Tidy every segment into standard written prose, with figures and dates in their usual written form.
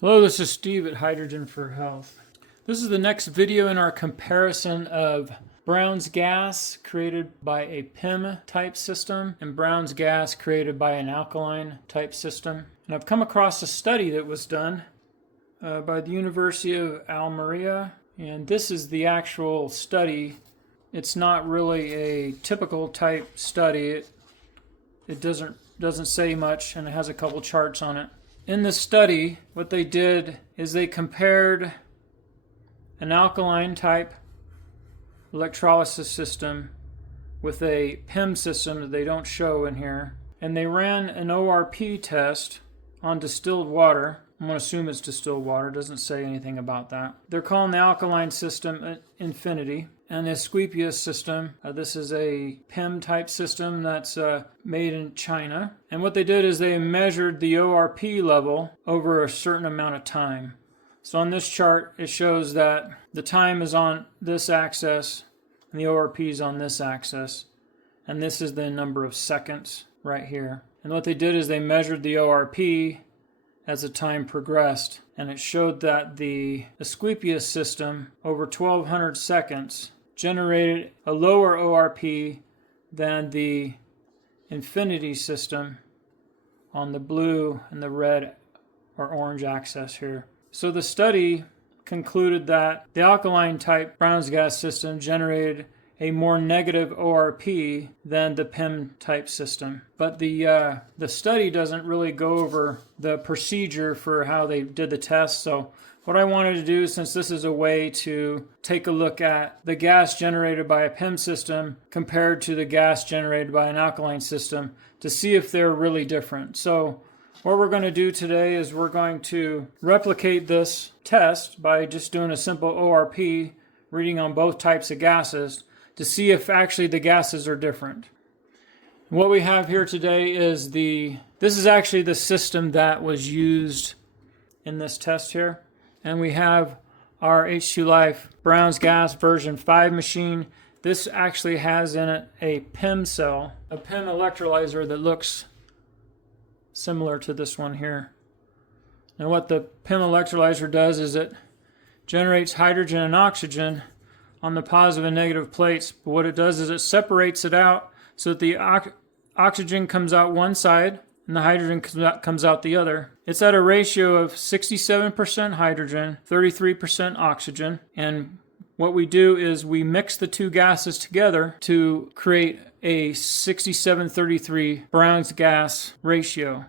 Hello, this is Steve at Hydrogen for Health. This is the next video in our comparison of Brown's gas created by a PEM type system and Brown's gas created by an alkaline type system. And I've come across a study that was done by the University of Almeria, and this is the actual study. It's not really a typical type study. It doesn't say much, and it has a couple charts on it. In the study, what they did is they compared an alkaline type electrolysis system with a PEM system that they don't show in here, and they ran an ORP test on distilled water. I'm going to assume it's distilled water, it doesn't say anything about that. They're calling the alkaline system Infinity, and the Asclepius system, this is a PEM type system that's made in China. And what they did is they measured the ORP level over a certain amount of time. So on this chart, it shows that the time is on this axis and the ORP is on this axis. And this is the number of seconds right here. And what they did is they measured the ORP as the time progressed, and it showed that the Asclepius system over 1200 seconds generated a lower ORP than the Infinity system on the blue and the red or orange axis here. So the study concluded that the alkaline type Brown's gas system generated a more negative ORP than the PEM type system. But the study doesn't really go over the procedure for how they did the test. So what I wanted to do, since this is a way to take a look at the gas generated by a PEM system compared to the gas generated by an alkaline system, to see if they're really different. So what we're going to do today is we're going to replicate this test by just doing a simple ORP reading on both types of gases to see if actually the gases are different. What we have here today is this is actually the system that was used in this test here. And we have our H2 Life Brown's gas version 5 machine. This actually has in it a PEM cell, a PEM electrolyzer that looks similar to this one here. And what the PEM electrolyzer does is it generates hydrogen and oxygen on the positive and negative plates, but what it does is it separates it out so that the oxygen comes out one side and the hydrogen comes out the other. It's at a ratio of 67% hydrogen, 33% oxygen, and what we do is we mix the two gases together to create a 67-33 Brown's gas ratio.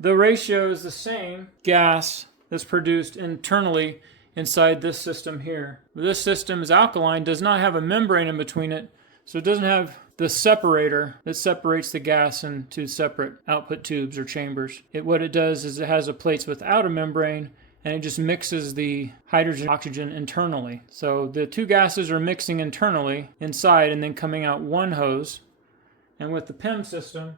The ratio is the same gas that's produced internally inside this system here. This system is alkaline, does not have a membrane in between it, so it doesn't have the separator that separates the gas into separate output tubes or chambers. What it does is it has a plates without a membrane, and it just mixes the hydrogen oxygen internally. So the two gases are mixing internally inside and then coming out one hose. And with the PEM system,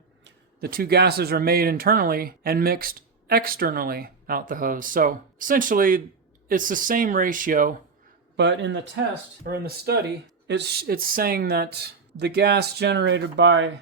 the two gases are made internally and mixed externally out the hose. So essentially, it's the same ratio, but in the test, or in the study, it's saying that the gas generated by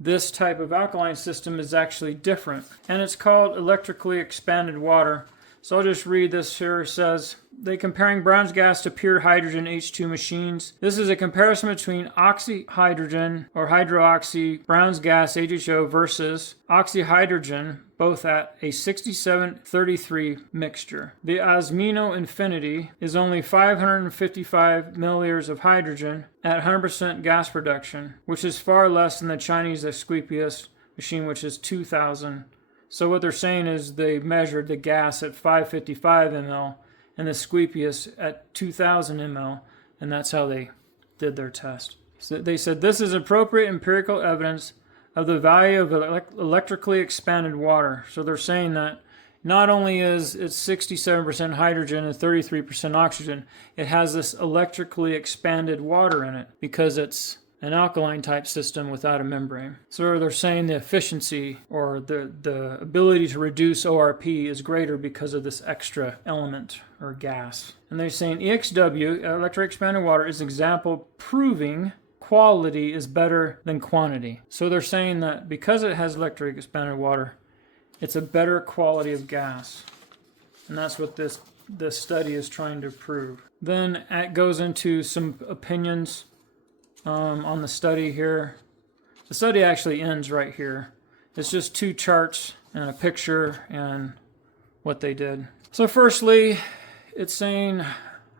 this type of alkaline system is actually different. And it's called electrically expanded water. So I'll just read this here. It says, they comparing Brown's gas to pure hydrogen H2 machines. This is a comparison between oxyhydrogen or hydroxy Brown's gas HHO versus oxyhydrogen, both at a 67-33 mixture. The Osmino Infinity is only 555 milliliters of hydrogen at 100% gas production, which is far less than the Chinese Asclepius machine, which is 2,000. So what they're saying is they measured the gas at 555 ml and the Asclepius at 2,000 ml, and that's how they did their test. So they said this is appropriate empirical evidence of the value of electrically expanded water. So they're saying that not only is it 67% hydrogen and 33% oxygen, it has this electrically expanded water in it because it's an alkaline type system without a membrane. So they're saying the efficiency or the ability to reduce ORP is greater because of this extra element or gas. And they're saying EXW, electrically expanded water, is an example proving quality is better than quantity. So they're saying that because it has electrically expanded water, it's a better quality of gas. And that's what this study is trying to prove. Then it goes into some opinions on the study here. The study actually ends right here. It's just two charts and a picture and what they did. So firstly, it's saying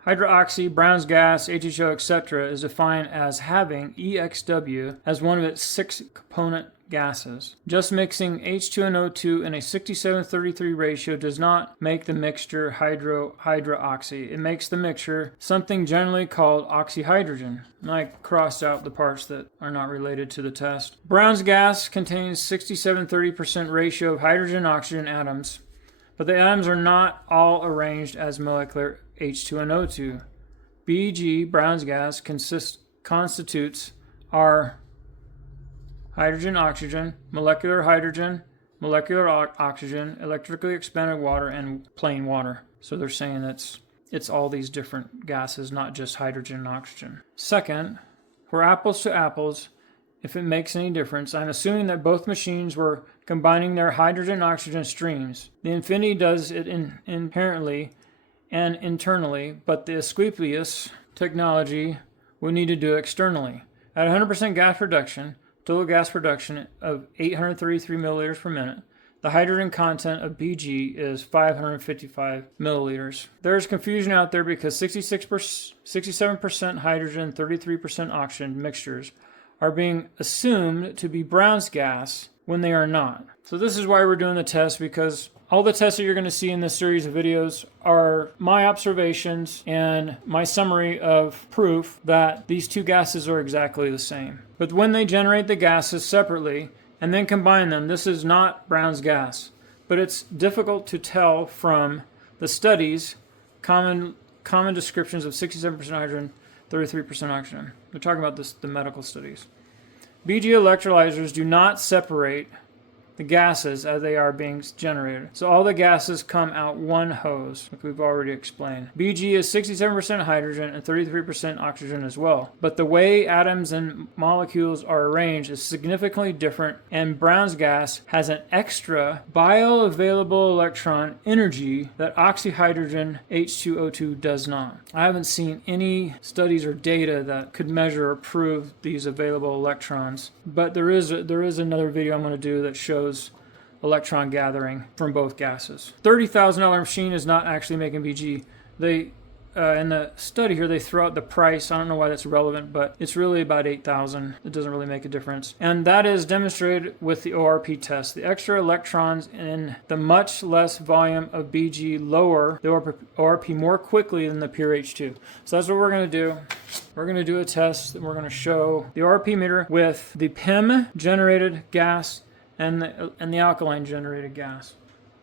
hydroxy, Brown's gas, HHO, etc. is defined as having EXW as one of its 6 component gases. Just mixing H2 and O2 in a 67-33 ratio does not make the mixture hydroxy. It makes the mixture something generally called oxyhydrogen. And I crossed out the parts that are not related to the test. Brown's gas contains 67-30% ratio of hydrogen and oxygen atoms, but the atoms are not all arranged as molecular H2 and O2. Bg, Brown's gas, constitutes our hydrogen, oxygen, molecular oxygen, electrically expanded water, and plain water. So they're saying it's all these different gases, not just hydrogen and oxygen. Second, for apples to apples, if it makes any difference, I'm assuming that both machines were combining their hydrogen and oxygen streams. The Infinity does it inherently and internally, but the Asclepius technology would need to do externally. At 100% gas reduction, total gas production of 833 milliliters per minute, the hydrogen content of Bg is 555 milliliters. There's confusion out there because 67% hydrogen, 33% oxygen mixtures are being assumed to be Brown's gas when they are not. So this is why we're doing the test, because all the tests that you're going to see in this series of videos are my observations and my summary of proof that these two gases are exactly the same. But when they generate the gases separately and then combine them, this is not Brown's gas. But it's difficult to tell from the studies, common descriptions of 67% hydrogen, 33% oxygen. We're talking about the medical studies. Bg electrolyzers do not separate the gases as they are being generated. So all the gases come out one hose, like we've already explained. Bg is 67% hydrogen and 33% oxygen as well. But the way atoms and molecules are arranged is significantly different, and Brown's gas has an extra bioavailable electron energy that oxyhydrogen H2O2 does not. I haven't seen any studies or data that could measure or prove these available electrons, but there is another video I'm going to do that shows electron gathering from both gases. $30,000 machine is not actually making Bg. They in the study here they throw out the price. I don't know why that's relevant, but it's really about $8,000. It doesn't really make a difference. And that is demonstrated with the ORP test. The extra electrons in the much less volume of Bg lower the ORP more quickly than the pure H2. So that's what we're going to do. We're going to do a test and we're going to show the ORP meter with the PEM generated gas and the alkaline generated gas.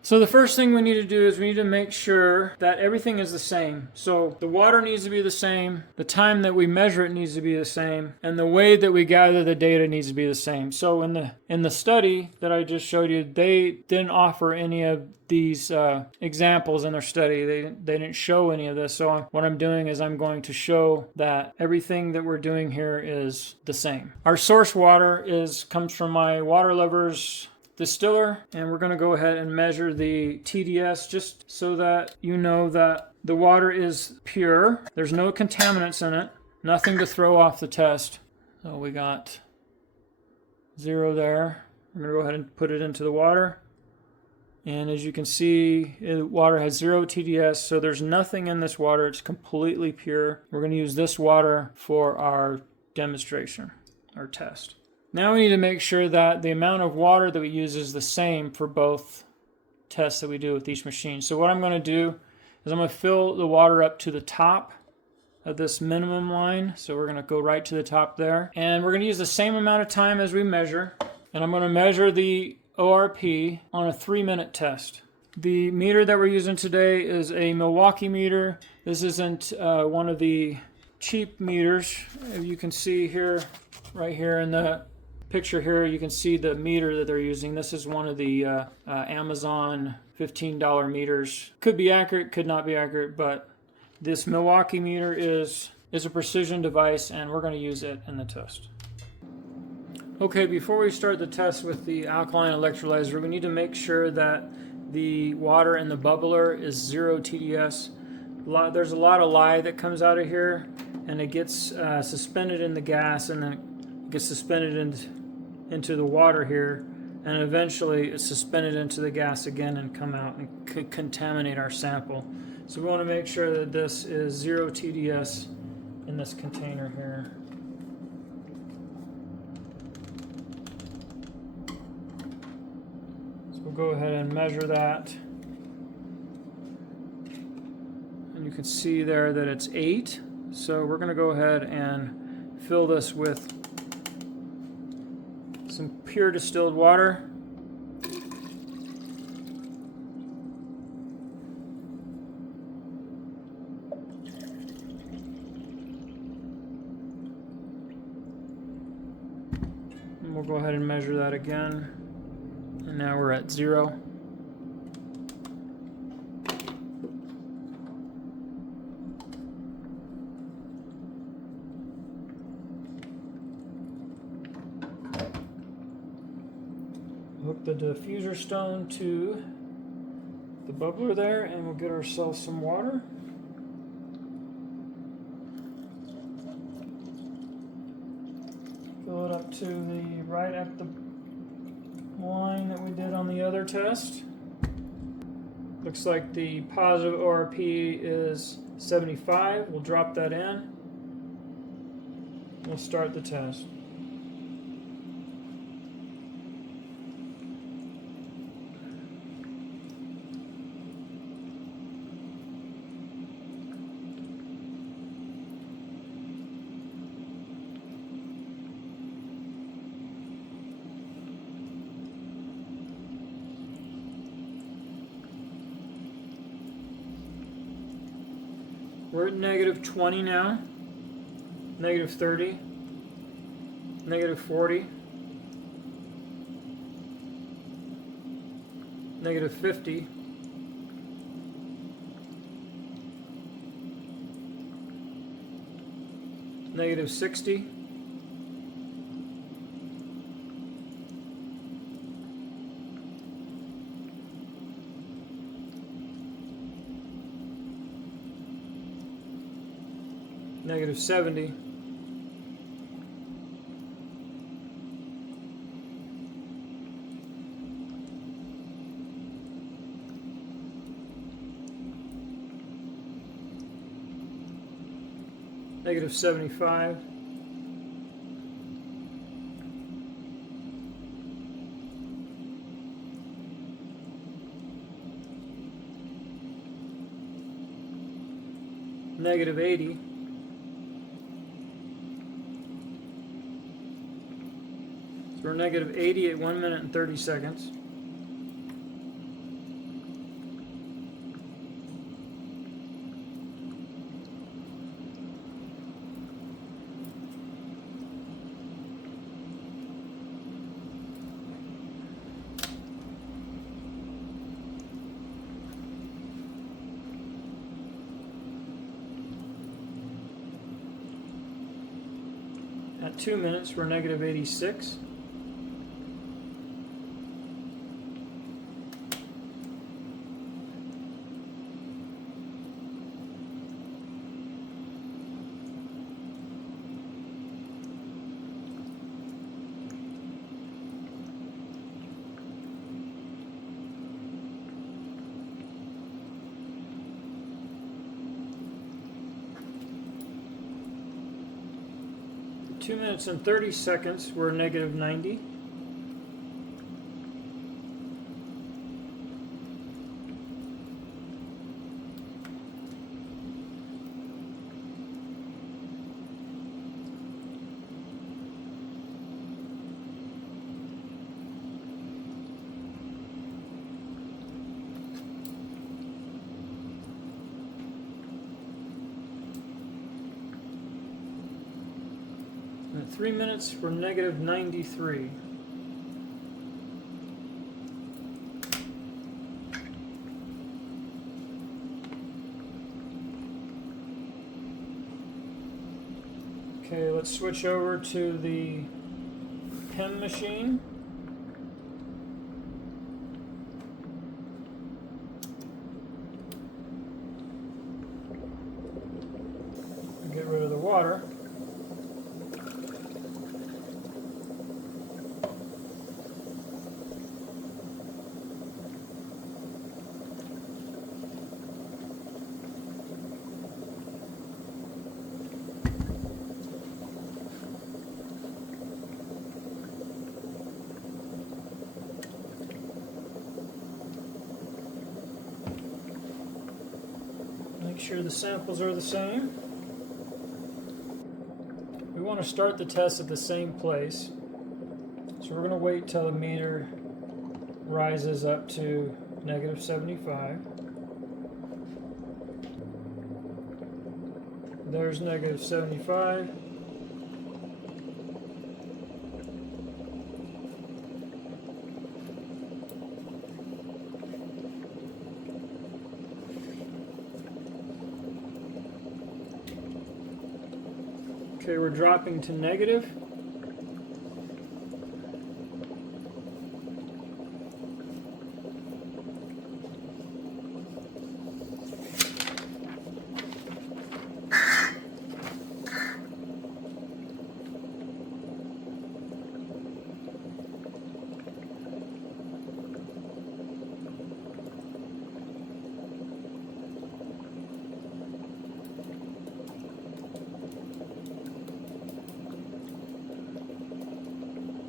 So the first thing we need to do is we need to make sure that everything is the same. So the water needs to be the same, the time that we measure it needs to be the same, and the way that we gather the data needs to be the same. So in the study that I just showed you, they didn't offer any of these examples in their study. They didn't show any of this. So what I'm doing is I'm going to show that everything that we're doing here is the same. Our source water comes from my Water Lovers distiller, and we're going to go ahead and measure the TDS just so that you know that the water is pure. There's no contaminants in it, nothing to throw off the test. So we got 0 there. We're going to go ahead and put it into the water, and as you can see, the water has 0 TDS, so there's nothing in this water. It's completely pure. We're going to use this water for our demonstration, our test. Now we need to make sure that the amount of water that we use is the same for both tests that we do with each machine. So what I'm going to do is I'm going to fill the water up to the top of this minimum line. So we're going to go right to the top there. And we're going to use the same amount of time as we measure. And I'm going to measure the ORP on a 3-minute test. The meter that we're using today is a Milwaukee meter. This isn't one of the cheap meters. You can see here, right here in the picture here, you can see the meter that they're using. This is one of the Amazon $15 meters. Could be accurate, could not be accurate, but this Milwaukee meter is a precision device, and we're going to use it in the test. Okay, before we start the test with the alkaline electrolyzer, we need to make sure that the water in the bubbler is 0 TDS. There's a lot of lye that comes out of here, and it gets suspended in the gas, and then it gets suspended into the water here, and eventually it's suspended into the gas again and come out and could contaminate our sample. So we want to make sure that this is 0 TDS in this container here. So we'll go ahead and measure that. And you can see there that it's 8. So we're going to go ahead and fill this with some pure distilled water. And we'll go ahead and measure that again. And now we're at 0. Hook the diffuser stone to the bubbler there, and we'll get ourselves some water. Fill it up to the right at the line that we did on the other test. Looks like the positive ORP is 75. We'll drop that in. We'll start the test. We're at negative 20 now, negative 30, negative 40, negative 50, negative 60, negative 70, negative 75, negative 80, so we're negative 80 at 1 minute and 30 seconds. At 2 minutes, we're negative 86. At 2 minutes and 30 seconds, we're negative 90. At 3 minutes, we're negative 93. Okay, let's switch over to the PIM machine. Get rid of the water. Make sure the samples are the same. We want to start the test at the same place. So we're going to wait till the meter rises up to -75. There's -75. Okay, we're dropping to negative.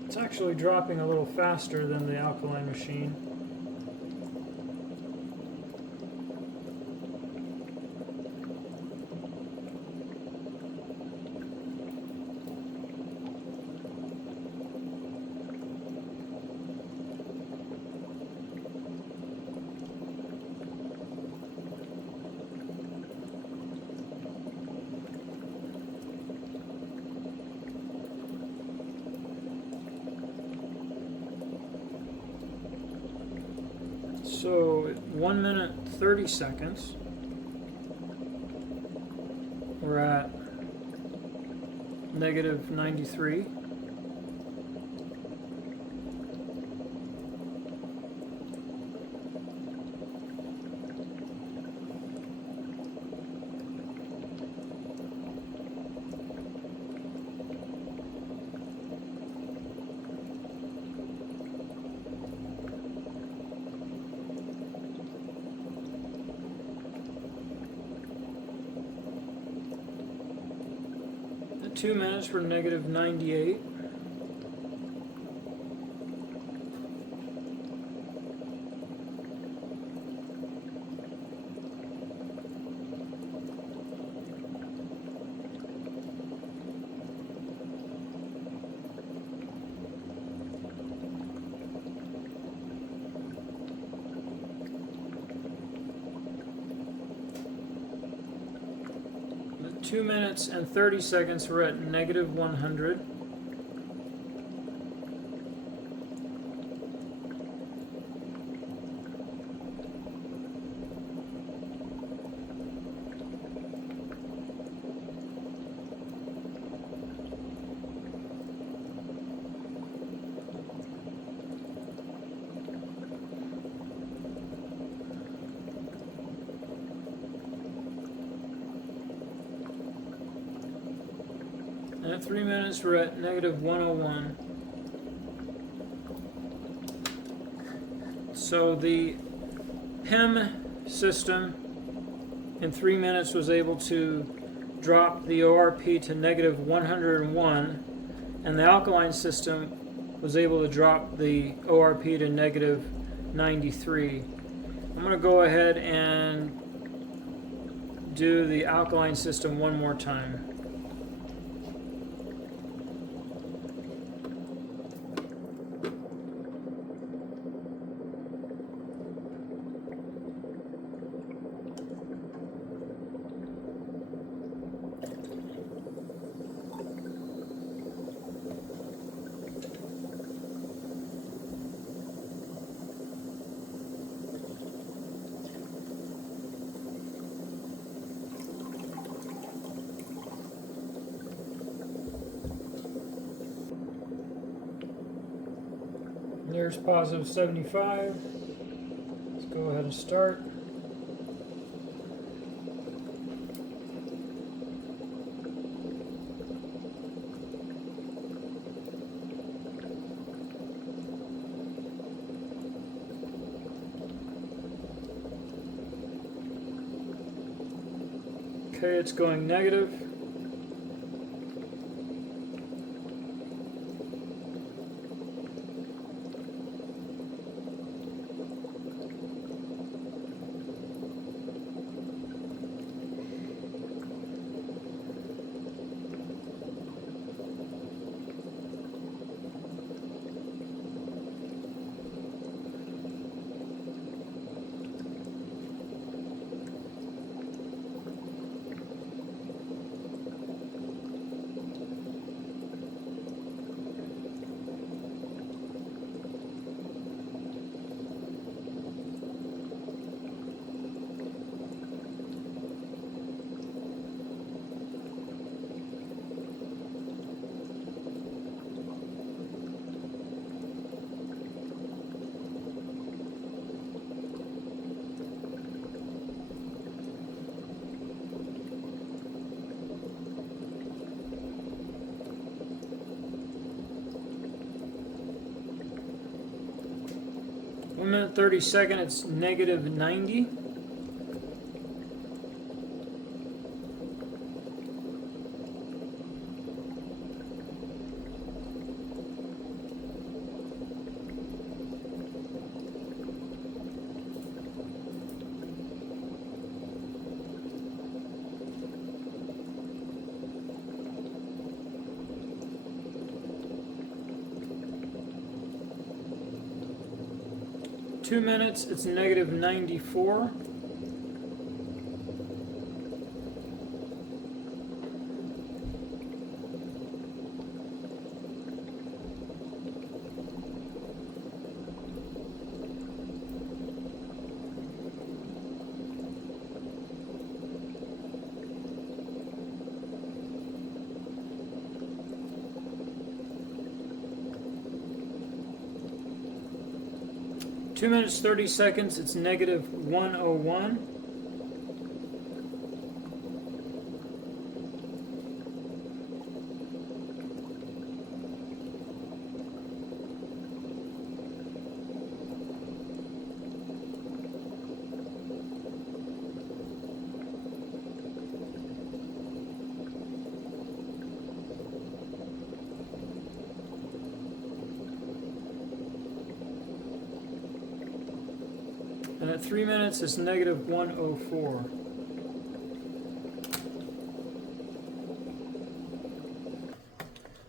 It's actually dropping a little faster than the alkaline machine. So 1 minute 30 seconds, we're at -93. At 2 minutes, we're -98. At 2 minutes and 30 seconds, we're at -100. And at 3 minutes, we're at -101. So the PIM system in 3 minutes was able to drop the ORP to -101, and the alkaline system was able to drop the ORP to -93. I'm going to go ahead and do the alkaline system one more time. There's positive 75. Let's go ahead and start. Okay, it's going negative. One minute 30 seconds, it's negative 90. Two minutes, it's negative 94. Two minutes 30 seconds, it's negative 101. And at 3 minutes, it's negative 104.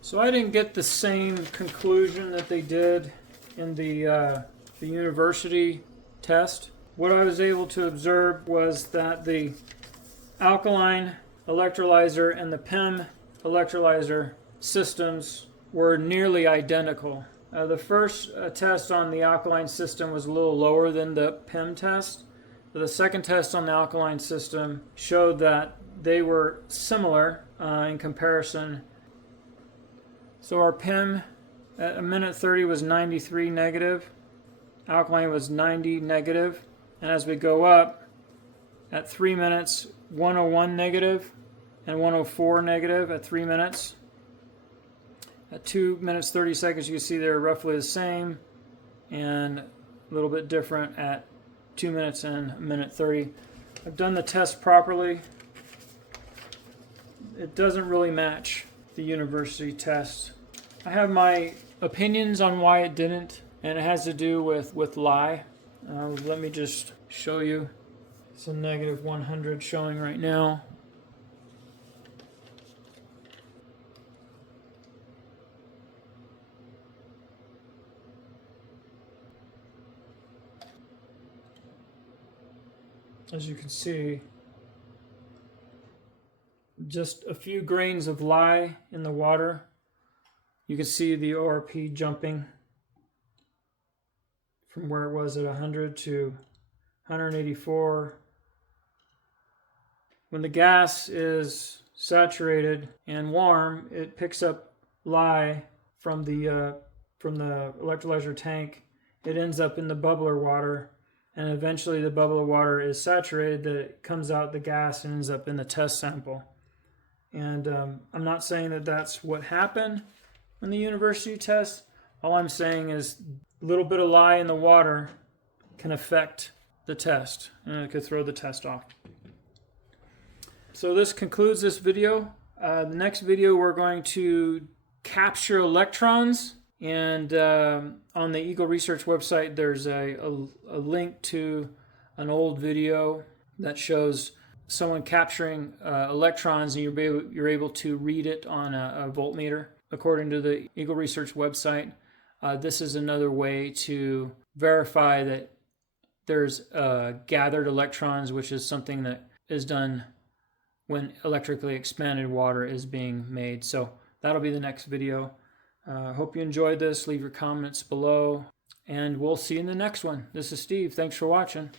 So I didn't get the same conclusion that they did in the university test. What I was able to observe was that the alkaline electrolyzer and the PEM electrolyzer systems were nearly identical. The first test on the alkaline system was a little lower than the PEM test. But the second test on the alkaline system showed that they were similar in comparison. So our PEM at a minute 30 was 93 negative. Alkaline was 90 negative. And as we go up, at 3 minutes, 101 negative and 104 negative at 3 minutes. At 2 minutes 30 seconds, you can see they're roughly the same and a little bit different at 2 minutes and a minute 30. I've done the test properly. It doesn't really match the university test. I have my opinions on why it didn't, and it has to do with lye. Let me just show you. It's a negative 100 showing right now. As you can see, just a few grains of lye in the water. You can see the ORP jumping from where it was at 100 to 184. When the gas is saturated and warm, it picks up lye from the electrolyzer tank it ends up in the bubbler water, and eventually the bubbler water is saturated, that it comes out the gas and ends up in the test sample. And I'm not saying that that's what happened in the university test. All I'm saying is a little bit of lye in the water can affect the test, and it could throw the test off. So this concludes this video. The next video we're going to capture electrons, and on the Eagle Research website there's a link to an old video that shows someone capturing electrons, and you're able to read it on a voltmeter. According to the Eagle Research website, this is another way to verify that there's gathered electrons, which is something that is done when electrically expanded water is being made. So that'll be the next video. Hope you enjoyed this. Leave your comments below, and we'll see you in the next one. This is Steve. Thanks for watching.